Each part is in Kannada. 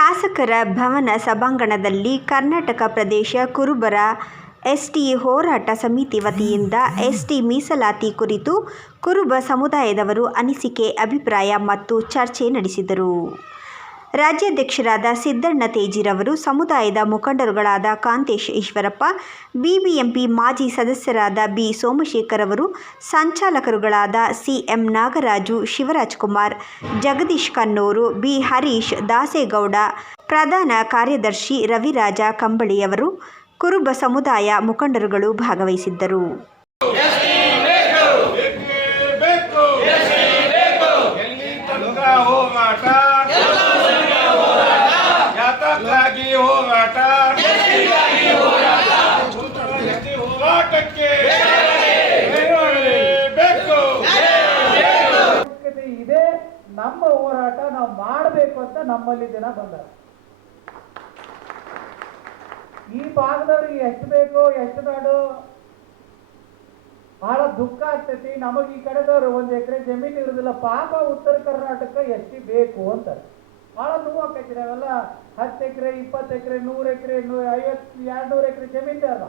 ಶಾಸಕರ ಭವನ ಸಭಾಂಗಣದಲ್ಲಿ ಕರ್ನಾಟಕ ಪ್ರದೇಶ ಕುರುಬರ ಎಸ್ಟಿ ಹೋರಾಟ ಸಮಿತಿ ವತಿಯಿಂದ ಎಸ್ಟಿ ಮೀಸಲಾತಿ ಕುರಿತು ಕುರುಬ ಸಮುದಾಯದವರು ಅನಿಸಿಕೆ, ಅಭಿಪ್ರಾಯ ಮತ್ತು ಚರ್ಚೆ ನಡೆಸಿದರು. ರಾಜ್ಯಾಧ್ಯಕ್ಷರಾದ ಸಿದ್ದಣ್ಣ ತೇಜಿರವರು, ಸಮುದಾಯದ ಮುಖಂಡರುಗಳಾದ ಕಾಂತೇಶ್ ಈಶ್ವರಪ್ಪ, ಬಿಬಿಎಂಪಿ ಮಾಜಿ ಸದಸ್ಯರಾದ ಬಿ ಸೋಮಶೇಖರ್ ಅವರು ಸಂಚಾಲಕರುಗಳಾದ C M Nagaraju Shivarajkumar Jagadish Kannuru B Harish Dasegowda, ಪ್ರಧಾನ ಕಾರ್ಯದರ್ಶಿ ರವಿರಾಜ ಕಂಬಳಿಯವರು ಕುರುಬ ಸಮುದಾಯ ಮುಖಂಡರುಗಳು ಭಾಗವಹಿಸಿದ್ದರು ಬೇಕು ಎಲ್ಲಿ ತನಕ ಹೋರಾಟ ಯಾತಕ್ಕಾಗಿ ಹೋರಾಟ ಎಸ್ಟಿ ಹೋರಾಟಕ್ಕೆ ನಮ್ಮ ಹೋರಾಟ ನಾವು ಮಾಡಬೇಕು ಅಂತ ನಮ್ಮಲ್ಲಿ ಜನ ಬಂದಾರ. ಈ ಭಾಗದವ್ರಿಗೆ ಎಷ್ಟು ಬೇಕೋ ಎಷ್ಟು ಬೇಡ ಬಹಳ ದುಃಖ ಆಗ್ತೈತಿ. ನಮಗೆ ಈ ಕಡೆದವ್ರು ಒಂದ್ ಎಕರೆ ಜಮೀನು ಇರುದಿಲ್ಲ. ಪಾಪ ಉತ್ತರ ಕರ್ನಾಟಕ ಎಷ್ಟು ಬೇಕು ಅಂತಾರೆ. ಬಹಳ ನೋವು ಆಕೈತಿ ನಾವೆಲ್ಲ ಹತ್ತು ಎಕರೆ, ಇಪ್ಪತ್ತು ಎಕರೆ, ನೂರು ಎಕರೆ ನೂರ ಐವತ್ತು ಎರಡು ನೂರು ಎಕರೆ ಜಮೀನು ಅಲ್ಲ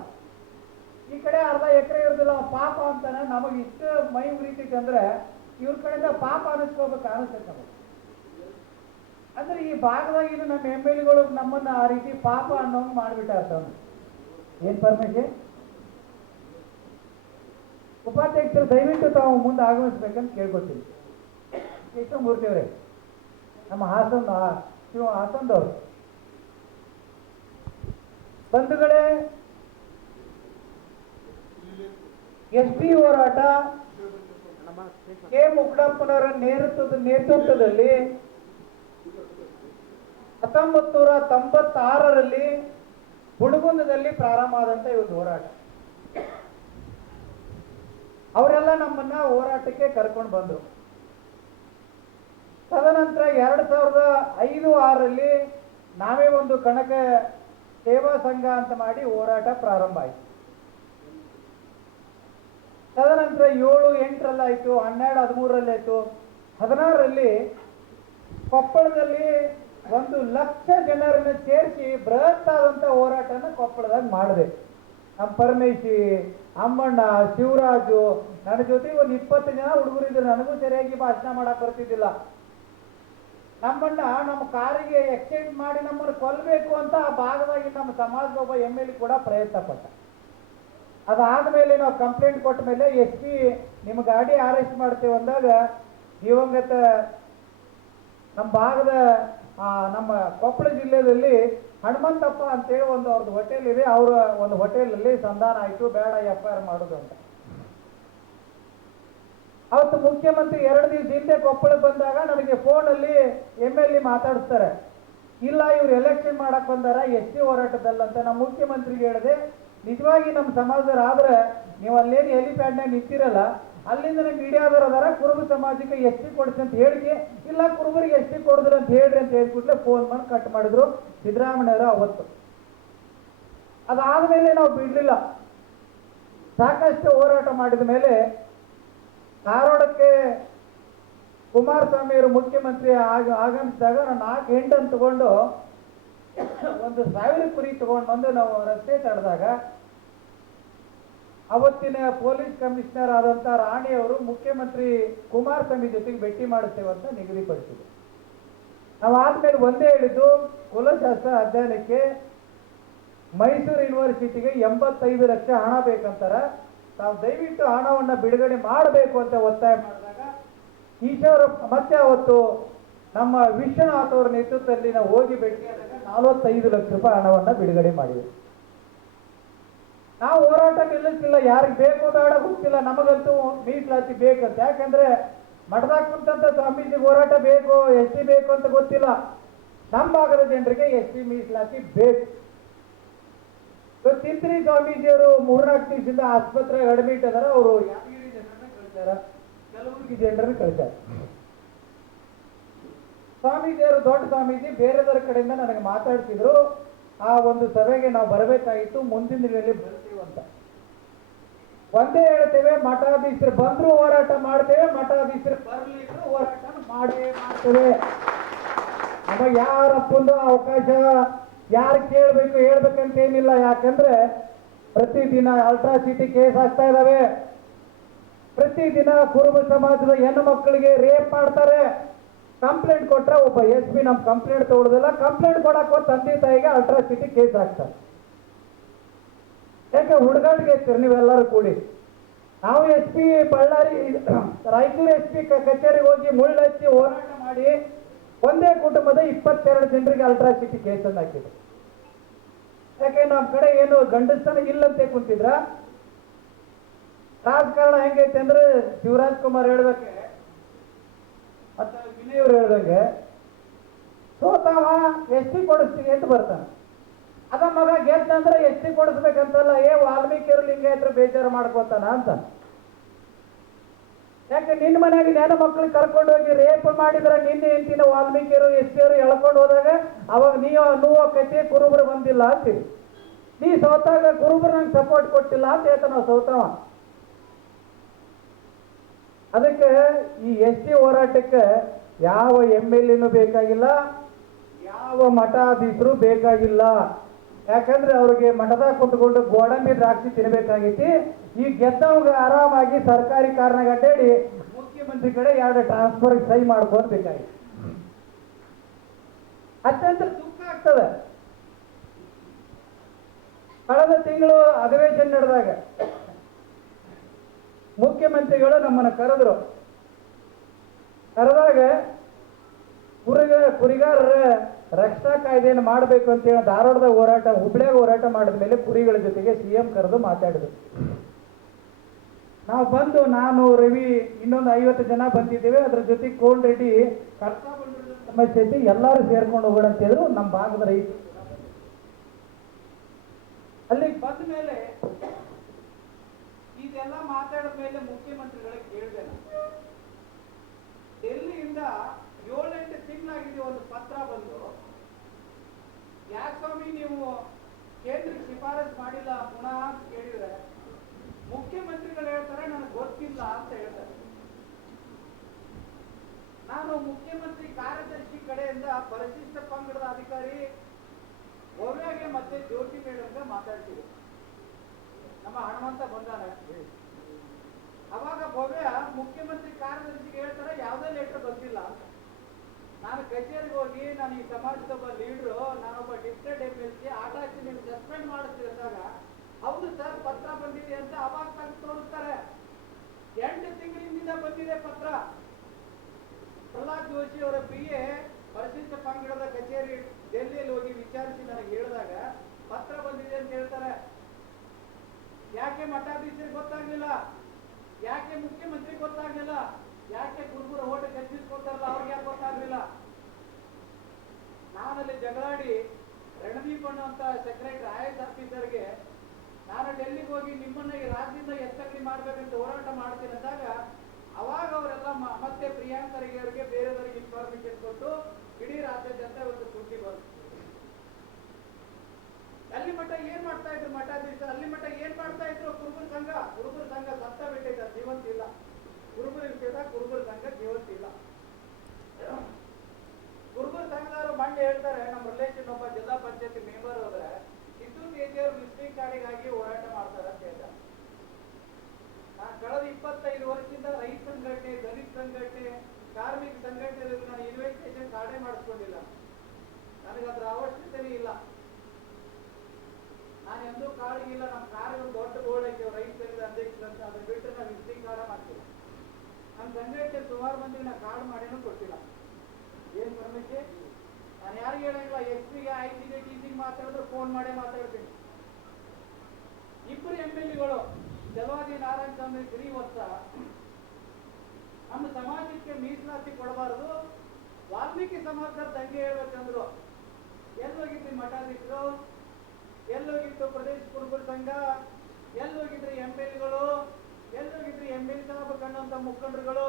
ಈ ಕಡೆ ಅರ್ಧ ಎಕರೆ ಇರೋದಿಲ್ಲ, ಪಾಪ ಅಂತಾನೆ ನಮಗೆ ಇಷ್ಟು ಮೈ ಉರಿತೈತೆ ಅಂದ್ರೆ ಇವ್ರ ಕಡೆಯಿಂದ ಪಾಪ ಅನಿಸ್ಕೋಬೇಕು ಅನಿಸ್ತೈತೆ ನಮಗೆ. ಅಂದ್ರೆ ಈ ಭಾಗದಾಗ ಇನ್ನು ನಮ್ಮ ಎಂ ಎಲ್ ಎಗಳು ನಮ್ಮನ್ನ ಆ ರೀತಿ ಪಾಪ ಅನ್ನೋಂಗ್ ಮಾಡ್ಬಿಟ್ಟಾರ ಏನ್ ಪರ್ಮಿಷನ್? ಉಪಾಧ್ಯಕ್ಷರು ದಯವಿಟ್ಟು ತಾವು ಮುಂದೆ ಆಗಮಿಸ್ಬೇಕಂತ ಕೇಳ್ಕೊತೀನಿ ಕೃಷ್ಣಮೂರ್ತಿಯವರೇ ನಮ್ಮ ಹಾಸನ್ ಶಿವ ಹಾಸನದವರು. ಬಂಧುಗಳೇ ಎಸ್ ಪಿ ಹೋರಾಟ ಕೆ ಮುಕ್ಡಪ್ಪನವರ ನೇತೃತ್ವದ ನೇತೃತ್ವದಲ್ಲಿ ಹತ್ತೊಂಬತ್ತು ನೂರ ತೊಂಬತ್ತಾರರಲ್ಲಿ ಹುಡುಗುಂದದಲ್ಲಿ ಪ್ರಾರಂಭ ಆದಂತ ಇವತ್ತು ಹೋರಾಟ. ಅವರೆಲ್ಲ ನಮ್ಮನ್ನ ಹೋರಾಟಕ್ಕೆ ಕರ್ಕೊಂಡು ಬಂದರು. ತದನಂತರ ಎರಡ್ ಸಾವಿರದ ಐದು ಆರರಲ್ಲಿ ನಾವೇ ಒಂದು ಕಣಕ ಸೇವಾ ಸಂಘ ಅಂತ ಮಾಡಿ ಹೋರಾಟ ಪ್ರಾರಂಭ ಆಯಿತು. ತದನಂತರ ಏಳು, ಎಂಟರಲ್ಲಿ ಆಯಿತು, ಹನ್ನೆರಡು, ಹದಿಮೂರರಲ್ಲಿ ಆಯಿತು. ಹದಿನಾರರಲ್ಲಿ ಕೊಪ್ಪಳದಲ್ಲಿ ಒಂದು ಲಕ್ಷ ಜನರನ್ನು ಸೇರಿಸಿ ಬೃಹತ್ ಆದಂಥ ಹೋರಾಟನ ಕೊಪ್ಪಳದಾಗ ಮಾಡಿದೆ ನಮ್ಮ ಪರಮೇಶಿ, ಅಮ್ಮಣ್ಣ, ಶಿವರಾಜು, ನನ್ನ ಜೊತೆಗೆ ಒಂದು ಇಪ್ಪತ್ತು ಜನ ಹುಡುಗರಿದ್ರು ನನಗೂ ಸರಿಯಾಗಿ ಭಾಷಣ ಮಾಡಕ್ಕೆ ಬರ್ತಿದ್ದಿಲ್ಲ. ನಮ್ಮನ್ನ ನಮ್ಮ ಕಾರಿಗೆ ಎಕ್ಸ್ಚೇಂಜ್ ಮಾಡಿ ನಮ್ಮನ್ನು ಕೊಲ್ಲಬೇಕು ಅಂತ ಆ ಭಾಗವಾಗಿ ನಮ್ಮ ಸಮಾಜದ ಒಬ್ಬ ಎಂ ಎಲ್ ಕೂಡ ಪ್ರಯತ್ನ ಪಟ್ಟ ಅದಾದ್ಮೇಲೆ ನಾವು ಕಂಪ್ಲೇಂಟ್ ಕೊಟ್ಟ ಮೇಲೆ ಎಸ್ ಪಿ ನಿಮ್ಮ ಗಾಡಿ ಅರೆಸ್ಟ್ ಮಾಡ್ತೇವೆ ಅಂದಾಗ ದಿವಂಗತ ನಮ್ಮ ಭಾಗದ ನಮ್ಮ ಕೊಪ್ಪಳ ಜಿಲ್ಲೆಯಲ್ಲಿ ಹನುಮಂತಪ್ಪ ಅಂತೇಳಿ ಒಂದು ಅವ್ರದ್ದು ಹೋಟೆಲ್ ಇದೆ. ಅವರ ಒಂದು ಹೋಟೆಲಲ್ಲಿ ಸಂಧಾನ ಆಯಿತು, ಬೇಡ ಎಫ್ ಐ ಆರ್ ಮಾಡೋದು ಅಂತ. ಅವತ್ತು ಮುಖ್ಯಮಂತ್ರಿ ಎರಡು ದಿವಸ ಹಿಂದೆ ಕೊಪ್ಪಳಕ್ಕೆ ಬಂದಾಗ ನನಗೆ ಫೋನಲ್ಲಿ ಎಂ ಎಲ್ ಎ ಮಾತಾಡಿಸ್ತಾರೆ. ಇಲ್ಲ, ಇವ್ರು ಎಲೆಕ್ಷನ್ ಮಾಡಕ್ ಬಂದಾರ, ಎಸ್ ಟಿ ಹೋರಾಟದಲ್ಲಂತ. ನಮ್ಮ ಮುಖ್ಯಮಂತ್ರಿಗೆ ಹೇಳಿದೆ ನಿಜವಾಗಿ ನಮ್ಮ ಸಮಾಜದವ್ರು ಆದ್ರೆ ನೀವು ಅಲ್ಲೇನು ಹೆಲಿಪ್ಯಾಡ್ನಾಗ ನಿಂತಿರಲ್ಲ, ಅಲ್ಲಿಂದ ಮೀಡಿಯಾದವ್ರು ಅದಾರ, ಕುರುಬ ಸಮಾಜಕ್ಕೆ ಎಸ್ ಟಿ ಕೊಡ್ತೀನಿ ಅಂತ ಹೇಳಿಕೆ ಇಲ್ಲ, ಕುರುಬರಿಗೆ ಎಸ್ ಟಿ ಕೊಡಿದ್ರು ಅಂತ ಹೇಳ್ರಿ ಅಂತ ಹೇಳ್ಬಿಟ್ಲೆ ಫೋನ್ ಮಾಡಿ ಕಟ್ ಮಾಡಿದ್ರು ಸಿದ್ದರಾಮಯ್ಯವರು ಅವತ್ತು. ಅದಾದ್ಮೇಲೆ ನಾವು ಬಿಡಲಿಲ್ಲ. ಸಾಕಷ್ಟು ಹೋರಾಟ ಮಾಡಿದ ಮೇಲೆ ಧಾರವಾಡಕ್ಕೆ ಕುಮಾರಸ್ವಾಮಿಯವರು ಮುಖ್ಯಮಂತ್ರಿ ಆಗ ಆಗಮಿಸಿದಾಗ ನಾನು ನಾಲ್ಕು ಎಂಟನ್ನು ತಗೊಂಡು ಒಂದು ಸಾವಿರ ಕುರಿ ತಗೊಂಡು ಬಂದು ನಾವು ರಸ್ತೆ ತಡೆದಾಗ ಅವತ್ತಿನ ಪೊಲೀಸ್ ಕಮಿಷನರ್ ಆದಂಥ ರಾಣಿಯವರು ಮುಖ್ಯಮಂತ್ರಿ ಕುಮಾರಸ್ವಾಮಿ ಜೊತೆಗೆ ಭೇಟಿ ಮಾಡುತ್ತೇವೆ ಅಂತ ನಿಗದಿಪಡಿಸಿದ್ರು ನಾವು ಆದ್ಮೇಲೆ ಒಂದೇ ಹೇಳಿದ್ದು, ಕುಲಶಾಸ್ತ್ರ ಅಧ್ಯಯನಕ್ಕೆ ಮೈಸೂರು ಯೂನಿವರ್ಸಿಟಿಗೆ ಎಂಬತ್ತೈದು ಲಕ್ಷ ಹಣ ಬೇಕಂತಾರ. ತಾವು ದಯವಿಟ್ಟು ಹಣವನ್ನ ಬಿಡುಗಡೆ ಮಾಡಬೇಕು ಅಂತ ಒತ್ತಾಯ ಮಾಡಿದಾಗ, ಈಶ್ವರಪ್ಪ ಮತ್ತೆ ಅವತ್ತು ನಮ್ಮ ವಿಶ್ವನಾಥ್ ಅವರ ನೇತೃತ್ವದಲ್ಲಿ ನಾವು ಹೋಗಿ ಭೇಟಿಯಾದಾಗ ನಲವತ್ತೈದು ಲಕ್ಷ ರೂಪಾಯಿ ಹಣವನ್ನ ಬಿಡುಗಡೆ ಮಾಡಿದೆ. ನಾವು ಹೋರಾಟ ನಿಲ್ಲಿಸ್ತಿಲ್ಲ, ಯಾರಿಗೆ ಬೇಕು ಬೇಡ ಗೊತ್ತಿಲ್ಲ ನಮಗಂತೂ ಮೀಸಲಾತಿ ಬೇಕಂತ. ಯಾಕಂದ್ರೆ ಮಠದಾಗ ಕುಂತಂತ ಸ್ವಾಮೀಜಿ ಹೋರಾಟ ಬೇಕು, ಎಸ್ ಟಿ ಬೇಕು ಅಂತ ಗೊತ್ತಿಲ್ಲ. ನಮ್ಮ ಭಾಗದ ಜನರಿಗೆ ಎಸ್ ಟಿ ಮೀಸಲಾತಿ ಬೇಕು. ತಿಂತ್ರಿ ಸ್ವಾಮೀಜಿಯವರು, ಮೂರ್ನಾಲ್ಕು ದಿವಸದಿಂದ ಆಸ್ಪತ್ರೆಗೆ ಅಡ್ಮಿಟ್ ಅದಾರ. ಅವರು ಯಾವ ಜನರನ್ನ ಕಳಿಸ್ಯಾರ? ಕೆಲವರಿಗೆ ಜನರನ್ನ ಕಳಿಸ್ಯಾರ. ಸ್ವಾಮೀಜಿಯವರು, ದೊಡ್ಡ ಸ್ವಾಮೀಜಿ ಬೇರೆದವ್ರ ಕಡೆಯಿಂದ ನನಗೆ ಮಾತಾಡ್ತಿದ್ರು. ಆ ಒಂದು ಸಭೆಗೆ ನಾವು ಬರಬೇಕಾಗಿತ್ತು, ಮುಂದಿನ ದಿನದಲ್ಲಿ ಬರ್ತೀವಿ ಅಂತ. ಒಂದೇ ಹೇಳ್ತೇವೆ, ಮಠಾಧೀಶರು ಬಂದ್ರು ಹೋರಾಟ ಮಾಡ್ತೇವೆ, ಮಠಾಧೀಶರು ಬರ್ಲಿದ್ರು ಹೋರಾಟ ಮಾಡೇ ಮಾಡ್ತೇವೆ. ನಮಗೆ ಯಾರಪ್ಪಂದು ಅವಕಾಶ, ಯಾರು ಕೇಳಬೇಕು ಹೇಳ್ಬೇಕಂತ ಏನಿಲ್ಲ ಯಾಕಂದ್ರೆ ಪ್ರತಿದಿನ ಅಲ್ಟ್ರಾಸಿಟಿ ಕೇಸ್ ಆಗ್ತಾ ಇದಾವೆ ಪ್ರತಿದಿನ ಕುರುಬ ಸಮಾಜದ ಹೆಣ್ಣು ಮಕ್ಕಳಿಗೆ ರೇಪ್ ಮಾಡ್ತಾರೆ. ಕಂಪ್ಲೇಂಟ್ ಕೊಟ್ಟರೆ ಒಬ್ಬ ಎಸ್ ಪಿ ನಮ್ಮ ಕಂಪ್ಲೇಂಟ್ ತಗೊಳ್ಳೋದಿಲ್ಲ ಕಂಪ್ಲೇಂಟ್ ಕೊಡಕ್ಕೆ ತಂದೆ ತಾಯಿಗೆ ಅಲ್ಟ್ರಾಸಿಟಿ ಕೇಸ್ ಹಾಕ್ತಾರೆ ಯಾಕೆ ಹುಡುಗಾಡ್ಗೆ ಇರ್ತೀರಿ ನೀವೆಲ್ಲರೂ ಕೂಡಿ? ನಾವು S P Bellary, Raichur S P ಕಚೇರಿಗೆ ಹೋಗಿ ಮುಳ್ಳು ಹಚ್ಚಿ ಹೋರಾಟ ಮಾಡಿ ಒಂದೇ ಕುಟುಂಬದ ಇಪ್ಪತ್ತೆರಡು ಜನರಿಗೆ ಅಲ್ಟ್ರಾಸಿಟಿ ಕೇಸನ್ನು ಹಾಕಿದ್ರು. ಯಾಕೆ ನಮ್ಮ ಕಡೆ ಏನು ಗಂಡಸ್ತನ ಇಲ್ಲಂತೆ ಕುಂತಿದ್ರ? ರಾಜಕಾರಣ ಹೆಂಗೈತೆ ಅಂದ್ರೆ ಶಿವರಾಜ್ ಕುಮಾರ್ ಹೇಳ್ಬೇಕೆ. ಅಥವಾ ವಿನಯ್ ಅವ್ರು ಹೇಳ್ದಂಗೆ, ಸೋತಾವ, ಎಸ್ ಟಿ ಕೊಡಿಸ್ತೀವಿ ಅಂತ ಬರ್ತಾನೆ. ಅದ ಮಗ ಗೆದ್ದಂದ್ರೆ ಎಸ್ ಟಿ ಕೊಡಿಸ್ಬೇಕಂತಲ್ಲ, ಏ ವಾಲ್ಮೀಕಿಯರು ಲಿಂಗಾಯತ್ರ ಬೇಜಾರು ಮಾಡ್ಕೋತಾನ ಅಂತ. ಯಾಕೆ ನಿನ್ನ ಮನೆಯಾಗ ನೆನ ಮಕ್ಳಿಗೆ ಕರ್ಕೊಂಡು ಹೋಗಿ ರೇಪ್ ಮಾಡಿದ್ರೆ ನಿನ್ನೆ ಹೆಂಡತಿನ ವಾಲ್ಮೀಕಿಯರು ಎಸ್ ಟಿಯವರು ಎಳ್ಕೊಂಡು ಹೋದಾಗ, ಅವಾಗ ನೀ ನೋವು ಕತೆ ಕುರುಬರು ಬಂದಿಲ್ಲ ಅಂತೀವಿ. ನೀ ಸೋತಾಗ ಕುರುಬರು ನಂಗೆ ಸಪೋರ್ಟ್ ಕೊಟ್ಟಿಲ್ಲ ಅಂತ ಹೇಳ್ತಾನ ಅದಕ್ಕೆ ಈ ಎಸ್ ಟಿ ಹೋರಾಟಕ್ಕೆ ಯಾವ ಎಂ ಎಲ್ ಎನೂ ಬೇಕಾಗಿಲ್ಲ, ಯಾವ ಮಠಾಧೀಶರು ಬೇಕಾಗಿಲ್ಲ. ಯಾಕಂದ್ರೆ ಅವ್ರಿಗೆ ಮಠದಾಗ ಕುತ್ಕೊಂಡು ಗೋಡಂಬಿ ದ್ರಾಕ್ಷಿ ತಿನ್ಬೇಕಾಗೈತಿ ಈ ಗೆದ್ದವಾಗ ಆರಾಮಾಗಿ ಸರ್ಕಾರಿ ಕಾರಣ ಅಡ್ಡಾಡಿ ಮುಖ್ಯಮಂತ್ರಿ ಕಡೆ ಎರಡು ಟ್ರಾನ್ಸ್ಫರ್ ಸಹಿ ಮಾಡ್ಕೊಂಡು ಬೇಕಾಗಿತ್ತು ಅತ್ಯಂತ ದುಃಖ ಆಗ್ತದೆ. ಕಳೆದ ತಿಂಗಳು ಅಧಿವೇಶನ ನಡೆದಾಗ ಮುಖ್ಯಮಂತ್ರಿಗಳು ನಮ್ಮನ್ನ ಕರೆದ್ರು. ಕರೆದಾಗ ಕುರಿಗ, ಕುರಿಗಾರರ ರಕ್ಷಣಾ ಕಾಯ್ದೆಯನ್ನು ಮಾಡಬೇಕು ಅಂತೇಳಿ ಧಾರವಾಡದಾಗ ಹೋರಾಟ, ಹುಬ್ಳ್ಯಾಗ ಹೋರಾಟ ಮಾಡಿದ ಮೇಲೆ ಕುರಿಗಳ ಜೊತೆಗೆ ಸಿ ಎಂ ಕರೆದು ಮಾತಾಡಿದ್ರು. ನಾವು ಬಂದು ನಾನು, ರವಿ, ಇನ್ನೊಂದು ಐವತ್ತು ಜನ ಬಂದಿದ್ದೇವೆ. ಅದ್ರ ಜೊತೆಗೆ ಕೋನ್ ರೆಡ್ಡಿ ಸಮಸ್ಯೆ ಐತಿ ಎಲ್ಲರೂ ಸೇರ್ಕೊಂಡು ಹೋಗೋಣ ಅಂತ ಹೇಳಿದ್ರು. ನಮ್ಮ ಭಾಗದ ರೈತರು. ಅಲ್ಲಿಗೆ ಬಂದ ಮೇಲೆ ಇದೆಲ್ಲ ಮಾತಾಡಿದ ಮೇಲೆ ಮುಖ್ಯಮಂತ್ರಿಗಳಿಗೆ ಕೇಳಿದೆ ನಾನು. ಡೆಲ್ಲಿಯಿಂದ ಏಳೆಂಟು ತಿಂಗಳಾಗಿದೆ ಒಂದು ಪತ್ರ ಬಂದು ಸ್ವಾಮಿ ನೀವು ಕೇಂದ್ರಕ್ಕೆ ಶಿಫಾರಸ್ ಮಾಡಿಲ್ಲ ಪುನಃ ಅಂತ ಕೇಳಿದ್ರೆ, ಮುಖ್ಯಮಂತ್ರಿಗಳು ಹೇಳ್ತಾರೆ, ನನಗೆ ಗೊತ್ತಿಲ್ಲ ಅಂತ ಹೇಳ್ತಾರೆ. ನಾನು ಮುಖ್ಯಮಂತ್ರಿ ಕಾರ್ಯದರ್ಶಿ ಕಡೆಯಿಂದ ಪರಿಶಿಷ್ಟ ಪಂಗಡದ ಅಧಿಕಾರಿ ಓವ್ಯಾಗೆ ಮತ್ತೆ ಜ್ಯೋತಿ ಮೇಡಮ್ಗೆ ಮಾತಾಡ್ತೀವಿ ನಮ್ಮ ಹನುಮಂತ ಬಂದಾನೆ. ಅವಾಗ ಭವ್ಯ ಮುಖ್ಯಮಂತ್ರಿ ಕಾರ್ಯದರ್ಶಿಗೆ ಹೇಳ್ತಾರೆ, ಯಾವ್ದೇ ಲೆಟರ್ ಬಂದಿಲ್ಲ ನಾನು ಕಚೇರಿಗೆ ಹೋಗಿ, ನಾನು ಈ ಸಮಾಜದ ಒಬ್ಬ ಲೀಡ್ರು ನಾನೊಬ್ಬ ಡಿಪ್ಟೆಡ್ ಎಂ ಎಲ್ ಸಿ ಆಟ ನೀವು ಸಸ್ಪೆಂಡ್ ಮಾಡಿಸ್ತಿರ್ತಾರ ಹೌದು ಸರ್, ಪತ್ರ ಬಂದಿದೆ ಅಂತ ಅವಾಗ ತಂದು ತೋರಿಸ್ತಾರೆ. ಎಂಟು ತಿಂಗಳಿಂದ ಬಂದಿದೆ ಪತ್ರ. ಪ್ರಹ್ಲಾದ್ ಜೋಶಿ ಅವರ ಬಿ ಎ ಪರಿಶಿಷ್ಟ ಪಂಗಡದ ಕಚೇರಿ, ಡೆಲ್ಲಿಯಲ್ಲಿ ಹೋಗಿ ವಿಚಾರಿಸಿ ನನಗೆ ಹೇಳಿದಾಗ, ಪತ್ರ ಬಂದಿದೆ ಅಂತ ಹೇಳ್ತಾರೆ. ಯಾಕೆ ಮಠಾಧೀಶರಿಗೆ ಗೊತ್ತಾಗ್ಲಿಲ್ಲ? ಯಾಕೆ ಮುಖ್ಯಮಂತ್ರಿ ಗೊತ್ತಾಗ್ಲಿಲ್ಲ? ಯಾಕೆ ಗುರುಗುರ ಓಟ ಗೆದ್ದಿಸ್ಕೊತಾರಲ್ಲ ಅವ್ರಿಗೆ ಯಾಕೆ ಗೊತ್ತಾಗ್ಲಿಲ್ಲ? ನಾನಲ್ಲಿ ಜಗಳಾಡಿ ರಣದೀಪ್ ಅನ್ನುವಂತ ಸೆಕ್ರೆಟರಿ ಐ ಎಸ್ ಆಫೀಸರ್ಗೆ ನಾನು ಡೆಲ್ಲಿಗೆ ಹೋಗಿ ನಿಮ್ಮನ್ನ ಈ ರಾಜ್ಯದಿಂದ ಎತ್ತಗಡಿ ಮಾಡ್ಬೇಕಂತ ಹೋರಾಟ ಮಾಡ್ತೀನಿ ಅಂದಾಗ, ಅವಾಗ ಅವರೆಲ್ಲ ಮತ್ತೆ ಪ್ರಿಯಾಂಕರಿಗೆ ಅವರಿಗೆ ಬೇರೆಯವರಿಗೆ ಇನ್ಫಾರ್ಮೇಶನ್ ಕೊಟ್ಟು ಇಡೀ ರಾಜ್ಯಾದ್ಯಂತ ಒಂದು ಸುದ್ದಿ ಬಂತು ಅಲ್ಲಿ ಮಠ ಏನ್ ಮಾಡ್ತಾ ಇದ್ರು ಮಠಾಧೀಶ ಅಲ್ಲಿ ಮಠ ಏನ್ ಮಾಡ್ತಾ ಇದ್ರು? ಕುರುಬರ ಸಂಘ ಕುರುಬರ ಸಂಘ ಸತ್ತ ಬಿಟ್ಟಿದ್ದ ಜೀವಂತ ಇಲ್ಲ ಕುರುಬರ ವಿಷಯದ ಕುರುಬರ ಸಂಘ ಜೀವಂತ ಇಲ್ಲ ಕುರುಬರ ಸಂಘದವರು ಮಂಡ್ಯ ಹೇಳ್ತಾರೆ ನಮ್ಮ ರಿಲೇಷನ್ ಒಬ್ಬ ಜಿಲ್ಲಾ ಪಂಚಾಯತಿ ಮೆಂಬರ್ ಹೋದ್ರೆ ಸಿದ್ದು ತೇಜಿಯವರು ವಿಸಿಟಿಂಗ್ ಕಾರ್ಡಿಗಾಗಿ ಹೋರಾಟ ಮಾಡ್ತಾರೆ ಅಂತ ಹೇಳ್ತಾರೆ ನಾನು ಕಳೆದ ಇಪ್ಪತ್ತೈದು ವರ್ಷದಿಂದ ರೈತ ಸಂಘಟನೆ ದಲಿತ ಸಂಘಟನೆ ಕಾರ್ಮಿಕ ಸಂಘಟನೆ ನಾನು ಇನ್ವೆಸ್ಟಿಗೇಷನ್ ಕಾರ್ಡೇ ಮಾಡಿಸ್ಕೊಂಡಿಲ್ಲ ನನಗೆ ಅದ್ರ ಅವಶ್ಯಕತೆ ಇಲ್ಲ ಎಂದೂ ಕಾಡಿಗಿಲ್ಲ ನಮ್ಮ ಕಾರ್ ಒಂದು ದೊಡ್ಡ ಬೋರ್ಡ್ ಐತೆ ರೈತ ಅಧ್ಯಕ್ಷರು ಅಂತ ಅದನ್ನ ಬಿಟ್ಟರೆ ನಾವು ವಿಸಿಟಿಂಗ್ ಕಾರ್ಡ ಮಾಡ್ತೀವಿ. ನಮ್ಮ ಸಂಘಟನೆ ಸುಮಾರು ಮಂದಿ ನಾವು ಕಾರ್ಡ್ ಮಾಡೇನು ಕೊಟ್ಟಿಲ್ಲ. ಏನ್ ಪರಮೇಶಿ ನಾನು ಯಾರಿಗೆ ಹೇಳಂಗಿಲ್ಲ ಎಸ್ ಪಿಗೆ ಐ ಟಿಗೆ ಟಿ ಮಾತಾಡಿದ್ರೆ ಫೋನ್ ಮಾಡೇ ಮಾತಾಡ್ತೀನಿ. ಇಬ್ಬರು ಎಂ ಎಲ್ ಎಗಳು ಜಲವಾದಿ ನಾರಾಯಣ ಸ್ವಾಮಿ ಗಿರಿ ವರ್ಷ ನಮ್ಮ ಸಮಾಜಕ್ಕೆ ಮೀಸಲಾತಿ ಕೊಡಬಾರದು. ವಾಲ್ಮೀಕಿ ಸಮಾಜದ ತಂಗಿ ಹೇಳ್ಬೇಕಂದ್ರು. ಎಲ್ಲೋಗಿದ್ರಿ ಮಠಾಧೀಶರು? ಎಲ್ಲೋಗಿತ್ತು ಪ್ರದೇಶ ಕುರುಬರ ಸಂಘ, ಎಲ್ಲೋಗಿದ್ರಿ ಎಂ ಎಲ್ಗಳು ಎಲ್ಲೋಗಿದ್ರಿ ಎಂ ಎಲ್ ಸಾಹೇಬ್ ಕಂಡಂತ ಮುಖಂಡರುಗಳು,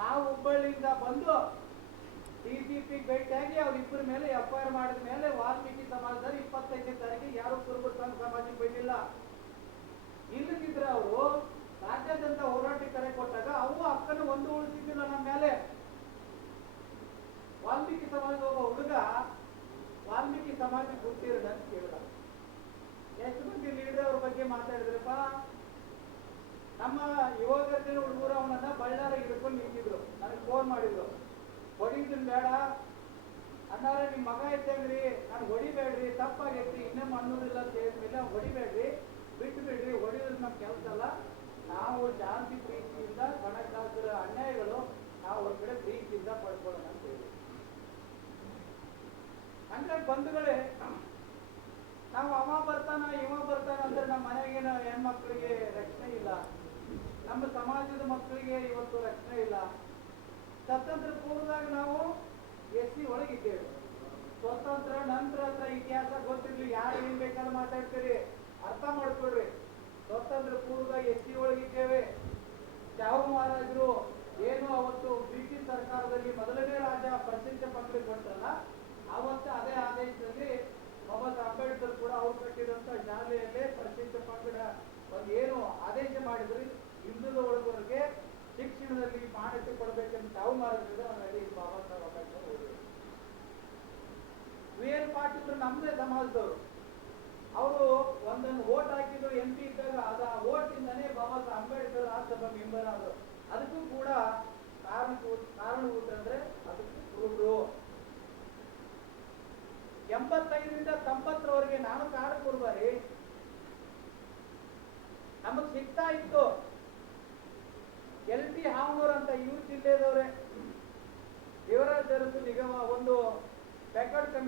ನಾವು ಹುಬ್ಬಳ್ಳಿಯಿಂದ ಬಂದು ಡಿಜಿಪಿ ಭೇಟಿಯಾಗಿ ಅವ್ರಿಬ್ಬರ ಮೇಲೆ ಎಫ್ ಐ ಆರ್ ಮಾಡಿದ ಮೇಲೆ ವಾಲ್ಮೀಕಿ ಸಮಾಜದಲ್ಲಿ ಇಪ್ಪತ್ತೈದನೇ ತಾರೀಕಿಗೆ ಯಾರು ಕುರುಬರ ಸಂಘ ಸಮಾಜಕ್ಕೆ ಬಂದಿಲ್ಲ. ಇಲ್ಲದಿದ್ರೆ ಅವರು ರಾಜ್ಯಾದ್ಯಂತ ಹೋರಾಟಕ್ಕೆ ಕರೆ ಕೊಟ್ಟಾಗ ಅವು ಅಕ್ಕನ ಒಂದು ಉಳಿಸಿದ್ದಿಲ್ಲ ನಮ್ಮ ಮೇಲೆ ವಾಲ್ಮೀಕಿ ಸಮಾಜದ ಒಬ್ಬ ಸಮಾಜ ಗೊತ್ತಿರಲ್ಲ ಅಂತ ಕೇಳಿದ ಎಷ್ಟು ಮಂದಿ ಲೀಡರ್ ಅವ್ರ ಬಗ್ಗೆ ಮಾತಾಡಿದ್ರಪ್ಪ ನಮ್ಮ ಯುವಕರ್ಜನ ಹುಡುಗರು ಅವನನ್ನ ಬಳ್ಳಾರ ಹಿಡ್ಕೊಂಡು ನಿಂತಿದ್ರು ನನಗೆ ಫೋನ್ ಮಾಡಿದ್ರು ಹೊಡಿತೀನಿ ಬೇಡ ಅಣ್ಣಾರೆ ನಿಮ್ಮ ಮಗ ಇದ್ದಂಗ್ರಿ ನಾನು ಹೊಡಿಬೇಡ್ರಿ ತಪ್ಪಾಗೈತ್ರಿ ಇನ್ನೊಮ್ಮೆ ಅನ್ನೋದಿಲ್ಲ ಅಂತ ಹೇಳಿದ್ಮೇಲೆ ಅವ್ನು ಹೊಡಿಬೇಡ್ರಿ ಬಿಟ್ಟು ಬಿಡ್ರಿ ಹೊಡಿಯೋದು ನಮ್ಮ ಕೆಲಸ ಅಲ್ಲ. ನಾವು ಶಾಂತಿ ಪ್ರೀತಿಯಿಂದ ಕಣಕ್ಕಾಗ್ತಿರ ಅನ್ಯಾಯಗಳು ನಾವು ಕಡೆ ಪ್ರೀತಿಯಿಂದ ಪಡ್ಕೊಳ್ಳೋಣ ಅಂತ ಹೇಳಿ. ಅಂದ್ರೆ ಬಂಧುಗಳೇ, ನಾವು ಅವ ಬರ್ತಾನ, ಇವ ಬರ್ತಾನ ಅಂದ್ರೆ ನಮ್ಮ ಮನೆಗಿನ ಹೆಣ್ಮಕ್ಳಿಗೆ ರಕ್ಷಣೆ ಇಲ್ಲ. ನಮ್ಮ ಸಮಾಜದ ಮಕ್ಕಳಿಗೆ ಇವತ್ತು ರಕ್ಷಣೆ ಇಲ್ಲ. ಸ್ವತಂತ್ರ ಪೂರ್ವದಾಗ ನಾವು ಎಸ್ ಸಿ ಒಳಗಿದ್ದೇವೆ. ಸ್ವತಂತ್ರ, ನಂತರ ಹತ್ರ ಇತಿಹಾಸ ಗೊತ್ತಿರ್ಲಿ. ಯಾರು ಏನ್ ಬೇಕಾದ್ರೆ ಮಾತಾಡ್ತೀರಿ. ಅರ್ಥ ಮಾಡ್ಕೊಡ್ರಿ ಸ್ವತಂತ್ರ ಪೂರ್ವ ಎಸ್ ಸಿ ಒಳಗಿದ್ದೇವೆ ಚಾವು ಮಹಾರಾಜರು ಏನು ಅವತ್ತು ಬ್ರಿಟಿಷ್ ಸರ್ಕಾರದಲ್ಲಿ ಮೊದಲನೇ ರಾಜ ಪ್ರಸಿದ್ಧ ಪತ್ರ ಕೊಡ್ತಲ್ಲ ಅವತ್ತು ಅದೇ ಆದೇಶದಲ್ಲಿ ಬಾಬಾ ಅಂಬೇಡ್ಕರ್ ಕೂಡ ಅವ್ರು ಕಟ್ಟಿದಂತ ಶಾಲೆಯಲ್ಲೇ ಪ್ರಸಿದ್ಧ ಪಂಗಡ ಒಂದು ಏನು ಆದೇಶ ಮಾಡಿದ್ರು. ಹಿಂದುಳಿದ ಒಳಗವರಿಗೆ ಶಿಕ್ಷಣದಲ್ಲಿ ಮಾನ್ಯತೆ ಕೊಡಬೇಕಂತ ತಾವು ಅವರಲ್ಲಿ ಬಾಬಾ ಸಾಹೇಬ್ ಅಂಬೇಡ್ಕರ್ ಹೋದ್ರು ವಿ ಎಲ್ ಪಾಟೀಲ್ ನಮ್ಮದೇ ಸಮಾಜದವರು ಅವರು ಒಂದೊಂದು ಓಟ್ ಹಾಕಿದ್ರು ಎಂ ಪಿ ಇದ್ದಾಗ ಅದ ಓಟಿಂದನೇ ಬಾಬಾ ಸಾಹೇಬ್ ಅಂಬೇಡ್ಕರ್ ರಾಜ್ಯಸಭಾ ಮೆಂಬರ್ ಆದರು. ಅದಕ್ಕೂ ಕೂಡ ಕಾರಣ ಕಾರಣಭೂತ ಅಂದ್ರೆ ಅದಕ್ಕೂ ಕುರುಬರು. ಎಂಬತ್ತೈದರಿಂದ ತೊಂಬತ್ತರವರೆಗೆ ನಾನು ಕಾರಣ ಕುರುಬರಿ ನಮಗ್ ಸಿಗ್ತಾ ಇತ್ತು. ಎಲ್ ಟಿ ಹಾವನೂರ್ ಅಂತ ಇವ್ರ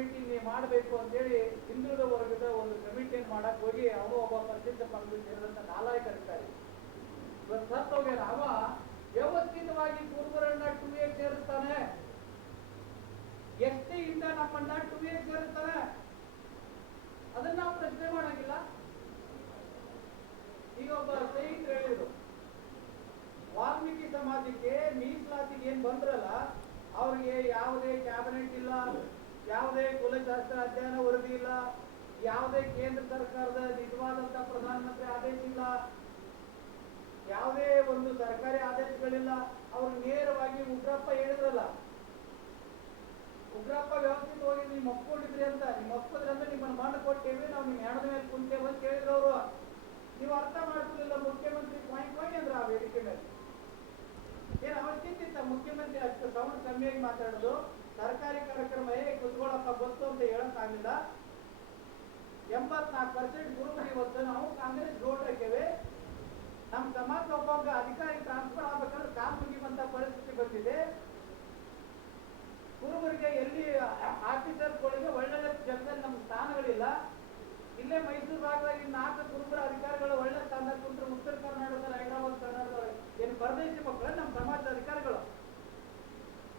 ಕಮಿಟಿ ನೀವು ಮಾಡಬೇಕು ಅಂತೇಳಿ ಹಿಂದುಳಿದ ವರ್ಗದ ಒಂದು ಕಮಿಟಿಯನ್ನು ಮಾಡಕ್ ಹೋಗಿ ಅವನು ಒಬ್ಬ ಪ್ರಸಿದ್ಧ ಪಂಗಡ ಸೇರಿದಂತ ನಾಲಾಯಕರಿದ್ದಾರೆ. ಅವ ವ್ಯವಸ್ಥಿತವಾಗಿ ಕುರುಬರನ್ನ ಟು ಎ ಸೇರಿಸ್ತಾನೆ. ಎಸ್ ಇಂದ ನಮ್ಮನ್ನ ಟು ಎ ಸೇರಿಸ್ತಾನೆ ಅದನ್ನ ನಾವು ಪ್ರಶ್ನೆ ಮಾಡಂಗಿಲ್ಲ. ಈಗ ಒಬ್ಬ ಸ್ನೇಹಿತರು ಹೇಳಿದ್ರು, ವಾಲ್ಮೀಕಿ ಸಮಾಜಕ್ಕೆ ಮೀಸಲಾತಿಗೆ ಏನ್ ಬಂದ್ರಲ್ಲ, ಅವ್ರಿಗೆ ಯಾವುದೇ ಕ್ಯಾಬಿನೆಟ್ ಇಲ್ಲ. ಯಾವುದೇ ಕುಲಶಾಸ್ತ್ರ ಅಧ್ಯಯನ ವರದಿ ಇಲ್ಲ, ಯಾವುದೇ ಕೇಂದ್ರ ಸರ್ಕಾರದ ನಿಜವಾದಂತ ಪ್ರಧಾನಮಂತ್ರಿ ಆದೇಶ ಇಲ್ಲ, ಯಾವುದೇ ಒಂದು ಸರ್ಕಾರಿ ಆದೇಶಗಳಿಲ್ಲ, ಅವ್ರು ನೇರವಾಗಿ ಉಗ್ರಪ್ಪ ಹೇಳಿದ್ರಲ್ಲ. ಉಗ್ರಪ್ಪ ವ್ಯವಸ್ಥಿತವಾಗಿ ನೀವು ಒಪ್ಕೊಂಡಿದ್ರಿ ಅಂತ ನಿಮ್ಮ ಒಪ್ಪಿದ್ರಿ ಅಂದ್ರೆ ನಿಮ್ಮನ್ನ ಮಣ್ಣು ಕೊಟ್ಟೇವೆ ನಾವು ನಿಮ್ಮ ಹೆಣದ ಮೇಲೆ ಕುಂತೇವೆ ಅಂತ ಕೇಳಿದ್ರು ಅವರು ನೀವು ಅರ್ಥ ಮಾಡ್ತಿರ್ಲಿಲ್ಲ ಮುಖ್ಯಮಂತ್ರಿ ಪಾಯಿಂಟ್ ಪಾಯಿಂಟ್ ಅಂದ್ರೆ ಆ ವೇದಿಕೆ ಮೇಲೆ. ಏನ್ ಅವಶ್ಯಕತೆ ಮುಖ್ಯಮಂತ್ರಿ ಅಷ್ಟು ಸೌಂಡ್ ಕಮ್ಮಿಯಾಗಿ ಮಾತಾಡೋದು. ಸರ್ಕಾರಿ ಕಾರ್ಯಕ್ರಮ ಹೇಗೆ ಕುತ್ಕೊಳ್ಳಪ್ಪ ಗೊತ್ತು ಅಂತ ಹೇಳಕ್ಕಾಗಲಿಲ್ಲ ಎಂಬತ್ನಾಲ್ಕು ಪರ್ಸೆಂಟ್ ಗುರುಗಳು ಇವತ್ತು ನಾವು ಕಾಂಗ್ರೆಸ್ ವೋಟ್ ಹಾಕೇವೆ ನಮ್ಮ ಸಮಾಜ ಒಬ್ಬ ಅಧಿಕಾರಿ ಟ್ರಾನ್ಸ್ಫರ್ ಆಗ್ಬೇಕಂದ್ರೆ ಕಾಲ್ ಮುಗಿಯುವಂತ ಪರಿಸ್ಥಿತಿ ಬಂದಿದೆ. ಕುರುಬರಿಗೆ ಎಲ್ಲಿ ಆಫೀಸರ್ಗಳಿಗೆ ಒಳ್ಳೆ ಜನದಲ್ಲಿ ನಮ್ಗೆ ಸ್ಥಾನಗಳಿಲ್ಲ. ಇಲ್ಲೇ ಮೈಸೂರು ಭಾಗದಲ್ಲಿ ನಾಲ್ಕು ಕುರುಬರ ಅಧಿಕಾರಿಗಳು ಒಳ್ಳೆ ಸ್ಥಾನ ಕುಂತ್ರೆ ಉತ್ತರ ಕರ್ನಾಟಕದಲ್ಲಿ ಹೈದರಾಬಾದ್, ಕರ್ನಾಟಕದಲ್ಲಿ ಏನು ಪರದೇಶಿ ಮಕ್ಕಳ ನಮ್ಮ ಸಮಾಜದ ಅಧಿಕಾರಿಗಳು.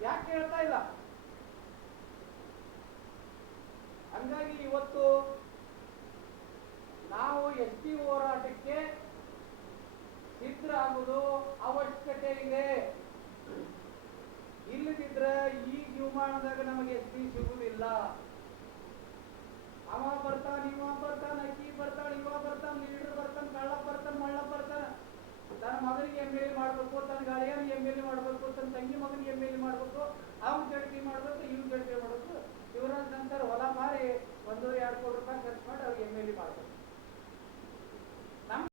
ಯಾಕೆ ಹೇಳ್ತಾ ಇಲ್ಲ? ಹಂಗಾಗಿ ಇವತ್ತು ನಾವು ಎಸ್ ಟಿ ಹೋರಾಟಕ್ಕೆ ಸಿದ್ಧರಾಗುವುದು ಆಗೋದು ಅವಶ್ಯಕತೆ ಇದೆ. ಇಲ್ಲದಿದ್ರೆ ಈ ಜೀವಮಾನದಾಗ ನಮಗೆ ಎಸ್ ಪಿ ಸಿಗುವುದಿಲ್ಲ. ಅವ ಬರ್ತಾನ, ಇವ ಬರ್ತಾನ, ಅಕ್ಕಿ ಬರ್ತಾನ ಇವ ಬರ್ತಾನ, ಲೀಡರ್ ಬರ್ತಾನ ಕಳ್ಳ ಬರ್ತಾನ ಮಳ್ಳ ಬರ್ತಾನ. ತನ್ನ ಮಗನಿಗೆ ಎಂ ಎಲ್ ಎ ಮಾಡಬೇಕು, ತನ್ನ ಗಾಳಿಯನ್ನು ಎಂ ಎಲ್ ಎ ಮಾಡಬೇಕು, ತನ್ನ ತಂಗಿ ಮಗನಿಗೆ ಎಂ ಎಲ್ ಎ ಮಾಡಬೇಕು, ಅವನ ಗೆಳತಿ ಮಾಡಬೇಕು ನಂತರ ಹೊಲ ಮಾರಿ ಒಂದೂವರೆ ಎರಡು ಕೋಟಿ ರೂಪಾಯಿ ಖರ್ಚು ಮಾಡಿ ಅವ್ರಿಗೆ ಎಂ ಎಲ್ ಎ ಮಾಡ್ತಾರೆ